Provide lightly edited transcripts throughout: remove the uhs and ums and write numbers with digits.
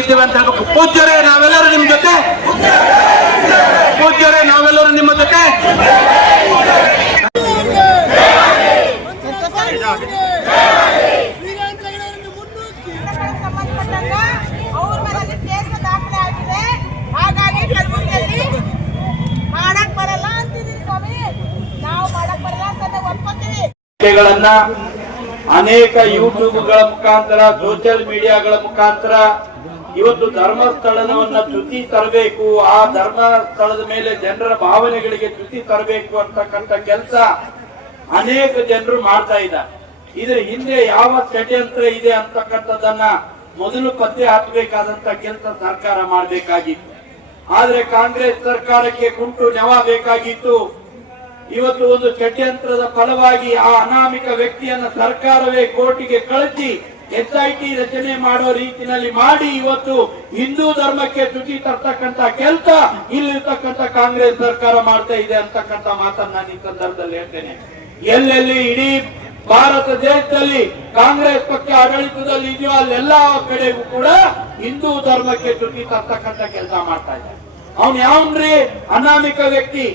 ಇದ್ದೇವೆ ಅಂತ ಹೇಳ್ಬೇಕು. ಪೂಜ್ಯರೇ ನಾವೆಲ್ಲರೂ ನಿಮ್ ಜೊತೆ, ಪೂಜ್ಯರೇ ನಾವೆಲ್ಲರೂ ನಿಮ್ಮ ಜೊತೆ. ಅನೇಕ ಯೂಟ್ಯೂಬ್ಗಳ ಮುಖಾಂತರ, ಸೋಷಿಯಲ್ ಮೀಡಿಯಾಗಳ ಮುಖಾಂತರ ಇವತ್ತು ಧರ್ಮಸ್ಥಳವನ್ನ ಚ್ಯುತಿ ತರಬೇಕು, ಆ ಧರ್ಮಸ್ಥಳದ ಮೇಲೆ ಜನರ ಭಾವನೆಗಳಿಗೆ ಚ್ಯುತಿ ತರಬೇಕು ಅಂತಕ್ಕಂಥ ಕೆಲಸ ಅನೇಕ ಜನರು ಮಾಡ್ತಾ ಇದ್ದಾರೆ. ಇದ್ರ ಹಿಂದೆ ಯಾವ ಷಡ್ಯಂತ್ರ ಇದೆ ಅಂತಕ್ಕಂಥದ್ದನ್ನ ಮೊದಲು ಪತ್ತೆ ಹಾಕಬೇಕಾದಂತ ಕೆಲಸ ಸರ್ಕಾರ ಮಾಡಬೇಕಾಗಿತ್ತು. ಆದ್ರೆ ಕಾಂಗ್ರೆಸ್ ಸರ್ಕಾರಕ್ಕೆ ಕುಂಟು ನೆವ ಬೇಕಾಗಿತ್ತು. ಇವತ್ತು ಒಂದು ಷಡ್ಯಂತ್ರದ ಫಲವಾಗಿ ಆ ಅನಾಮಿಕ ವ್ಯಕ್ತಿಯನ್ನ ಸರ್ಕಾರವೇ ಕೋರ್ಟಿಗೆ ಕಳಿಸಿ SIT ರಚನೆ ಮಾಡೋ ರೀತಿಯಲ್ಲಿ ಮಾಡಿ ಇವತ್ತು ಹಿಂದೂ ಧರ್ಮಕ್ಕೆ ಚ್ಯುತಿ ತರ್ತಕ್ಕಂತ ಕೆಲಸ ಇಲ್ಲಿರ್ತಕ್ಕಂಥ ಕಾಂಗ್ರೆಸ್ ಸರ್ಕಾರ ಮಾಡ್ತಾ ಇದೆ ಅಂತಕ್ಕಂಥ ಮಾತನ್ನ ನಾನು ಈ ಸಂದರ್ಭದಲ್ಲಿ ಹೇಳ್ತೇನೆ. ಎಲ್ಲೆಲ್ಲಿ ಇಡೀ ಭಾರತ ದೇಶದಲ್ಲಿ ಕಾಂಗ್ರೆಸ್ ಪಕ್ಷ ಆಡಳಿತದಲ್ಲಿ ಇದೆಯೋ ಅಲ್ಲೆಲ್ಲಾ ಕಡೆಗೂ ಕೂಡ ಹಿಂದೂ ಧರ್ಮಕ್ಕೆ ಚ್ಯುತಿ ತರ್ತಕ್ಕಂಥ ಕೆಲಸ ಮಾಡ್ತಾ ಇದ್ದಾರೆ. ಅವನ್ ಯಾವನ್ರಿ ಅನಾಮಿಕ ವ್ಯಕ್ತಿ,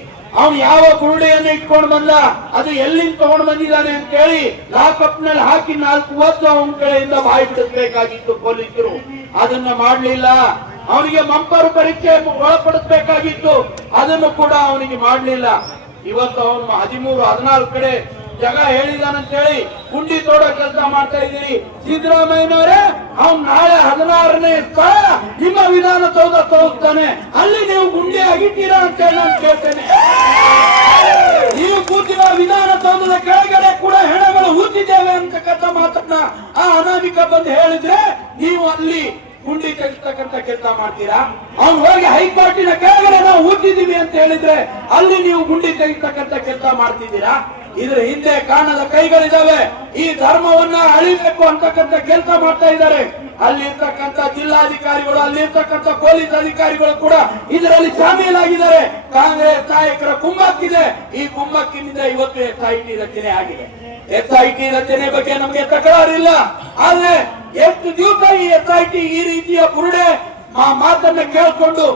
ಅವನು ಯಾವ ಬುರುಡೆಯನ್ನು ಇಟ್ಕೊಂಡು ಬಂದ, ಅದು ಎಲ್ಲಿಂದ ತಗೊಂಡು ಬಂದಿದ್ದಾನೆ ಅಂತ ಹೇಳಿ ಲಾಕಪ್ ನಲ್ಲಿ ಹಾಕಿ 4 ವರ್ಷ ಅವನ ಕಡೆಯಿಂದ ಬಾಯಿ ಬಿಡಿಸಬೇಕಾಗಿತ್ತು ಪೊಲೀಸರು. ಅದನ್ನ ಮಾಡಲಿಲ್ಲ. ಅವನಿಗೆ ಮಂಪರು ಪರೀಕ್ಷೆ ಒಳಪಡಿಸಬೇಕಾಗಿತ್ತು, ಅದನ್ನು ಕೂಡ ಅವನಿಗೆ ಮಾಡಲಿಲ್ಲ. ಇವತ್ತು ಅವನು 13-14 ಕಡೆ ಜಗ ಹೇಳಿದಾನಂತ ಹೇಳಿ ಗುಂಡಿ ತೋಡೋ ಕೆಲಸ ಮಾಡ್ತಾ ಇದ್ದೀರಿ. ಸಿದ್ದರಾಮಯ್ಯನವರೇ, ಅವ್ನು ನಾಳೆ 16ನೇ ಸ್ಥಳ ನಿಮ್ಮ ವಿಧಾನಸೌಧ ತೋರಿಸ್ತಾನೆ, ಅಲ್ಲಿ ನೀವು ಗುಂಡಿ ಆಗಿದ್ದೀರಾ ಅಂತ ಹೇಳಿ ನಾನು ಕೇಳ್ತೇನೆ. ನೀವು ಕೂತಿರೋ ವಿಧಾನಸೌಧದ ಕೆಳಗಡೆ ಕೂಡ ಹೆಣಗಳು ಊತಿದ್ದೇವೆ ಅಂತಕ್ಕಂಥ ಮಾತನ್ನ ಆ ಅನಾಮಿಕ ಬಂದು ಹೇಳಿದ್ರೆ ನೀವು ಅಲ್ಲಿ ಗುಂಡಿ ತೆಗಿಸ್ತಕ್ಕಂಥ ಕೆಲಸ ಮಾಡ್ತೀರಾ? ಅವ್ನು ಹೋಗಿ ಹೈಕೋರ್ಟಿನ ಕೆಳಗಡೆ ನಾವು ಊತಿದ್ದೀವಿ ಅಂತ ಹೇಳಿದ್ರೆ ಅಲ್ಲಿ ನೀವು ಗುಂಡಿ ತೆಗಿಸ್ತಕ್ಕಂಥ ಕೆಲಸ ಮಾಡ್ತಿದ್ದೀರಾ? ಇದ್ರ ಹಿಂದೆ ಕಾಣದ ಕೈಗಳಿದಾವೆ. ಈ ಧರ್ಮವನ್ನ ಅಳಿಬೇಕು ಅಂತಕ್ಕಂಥ ಕೆಲಸ ಮಾಡ್ತಾ ಇದ್ದಾರೆ. ಅಲ್ಲಿರ್ತಕ್ಕಂಥ ಜಿಲ್ಲಾಧಿಕಾರಿಗಳು, ಅಲ್ಲಿರ್ತಕ್ಕಂಥ ಪೊಲೀಸ್ ಅಧಿಕಾರಿಗಳು ಕೂಡ ಇದರಲ್ಲಿ ಶಾಮೀಲಾಗಿದ್ದಾರೆ. ಕಾಂಗ್ರೆಸ್ ನಾಯಕರ ಕುಮ್ಮಕ್ಕಿದೆ. ಈ ಕುಮ್ಮಕ್ಕಿನಿಂದ ಇವತ್ತು SIT ರಚನೆ ಆಗಿದೆ. SIT ರಚನೆ ಬಗ್ಗೆ ನಮಗೆ ತಕರಾರಿಲ್ಲ. ಆದ್ರೆ ಎಷ್ಟು ದಿವಸ ಈ SIT ಈ ರೀತಿಯ ಬುರುಡೆ ಮಾತನ್ನ ಕೇಳಿಕೊಂಡು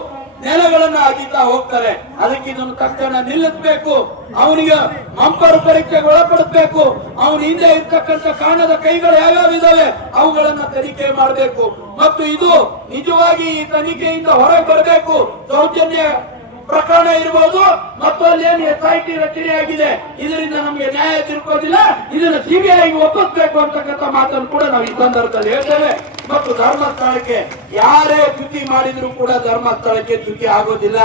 ನೆಲಗಳನ್ನ ಅಗಿತಾ ಹೋಗ್ತಾರೆ? ಅದಕ್ಕೆ ಇದನ್ನು ತಕ್ಷಣ ನಿಲ್ಲಿಸಬೇಕು. ಅವನಿಗೆ ಮಂಪರು ಪರೀಕ್ಷೆಗೆ ಒಳಪಡಿಸಬೇಕು. ಅವನ ಹಿಂದೆ ಇರ್ತಕ್ಕಂಥ ಕಾಣದ ಕೈಗಳು ಯಾವ್ಯಾವ ಇದಾವೆ ಅವುಗಳನ್ನ ತನಿಖೆ ಮಾಡಬೇಕು. ಮತ್ತು ಇದು ನಿಜವಾಗಿ ಈ ತನಿಖೆಯಿಂದ ಹೊರಗೆ ಬರಬೇಕು. ಸೌಜನ್ಯ ಪ್ರಕರಣ ಇರಬಹುದು, ಮತ್ತು ಅಲ್ಲೇನು SIT ರಚನೆ ಆಗಿದೆ, ಇದರಿಂದ ನಮಗೆ ನ್ಯಾಯ ತಿಳ್ಕೋದಿಲ್ಲ, ಇದನ್ನು CBI ಒಪ್ಪಿಸಬೇಕು ಅಂತಕ್ಕಂಥ ಮಾತನ್ನು ಕೂಡ ನಾವು ಈ ಸಂದರ್ಭದಲ್ಲಿ ಹೇಳ್ತೇವೆ. ಮತ್ತು ಧರ್ಮಸ್ಥಳಕ್ಕೆ ಯಾರೇ ಚ್ಯುತಿ ಮಾಡಿದ್ರು ಕೂಡ ಧರ್ಮಸ್ಥಳಕ್ಕೆ ಚ್ಯುತಿ ಆಗೋದಿಲ್ಲ.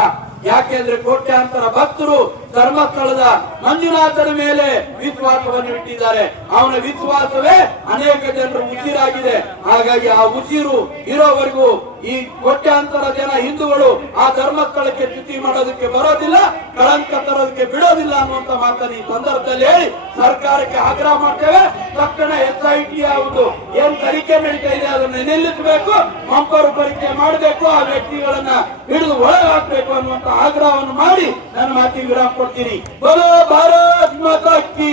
ಯಾಕೆಂದ್ರೆ ಕೋಟ್ಯಾಂತರ ಭಕ್ತರು ಧರ್ಮಸ್ಥಳದ ಮಂಜುನಾಥನ ಮೇಲೆ ವಿಶ್ವಾಸವನ್ನು ಇಟ್ಟಿದ್ದಾರೆ. ಅವನ ವಿಶ್ವಾಸವೇ ಅನೇಕ ಜನರು ಉಸಿರಾಗಿದೆ. ಹಾಗಾಗಿ ಆ ಉಸಿರು ಇರೋವರೆಗೂ ಈ ಕೋಟ್ಯಾಂತರ ಜನ ಹಿಂದೂಗಳು ಆ ಧರ್ಮಸ್ಥಳಕ್ಕೆ ಚ್ಯುತಿ ಮಾಡೋದಕ್ಕೆ ಬರೋದಿಲ್ಲ, ಕಳಂಕ ತರೋದಕ್ಕೆ ಬಿಡೋದಿಲ್ಲ ಅನ್ನುವಂತ ಮಾತನ್ನು ಈ ಸಂದರ್ಭದಲ್ಲಿ ಹೇಳಿ ಸರ್ಕಾರಕ್ಕೆ ಆಗ್ರಹ ಮಾಡ್ತೇವೆ. ತಕ್ಷಣ SIT ಯಾವುದು ಏನ್ ತನಿಖೆ ನಡೀತಾ ಇದೆ ಅದನ್ನ ನಿಲ್ಲಿಸಬೇಕು, ಮಂಪರು ಪರೀಕ್ಷೆ ಮಾಡಬೇಕು, ಆ ವ್ಯಕ್ತಿಗಳನ್ನ ಹಿಡಿದು ಒಳಗೆ ಹಾಕಬೇಕು ಅನ್ನುವಂತ ಆಗ್ರಹವನ್ನು ಮಾಡಿ ನನ್ನ ಮಾತಿಗೆ ವಿರಾಮ ಕೊಡ್ತೀನಿ. ಬೋಲೋ ಭಾರತ್ ಮಾತಾ ಕೀ.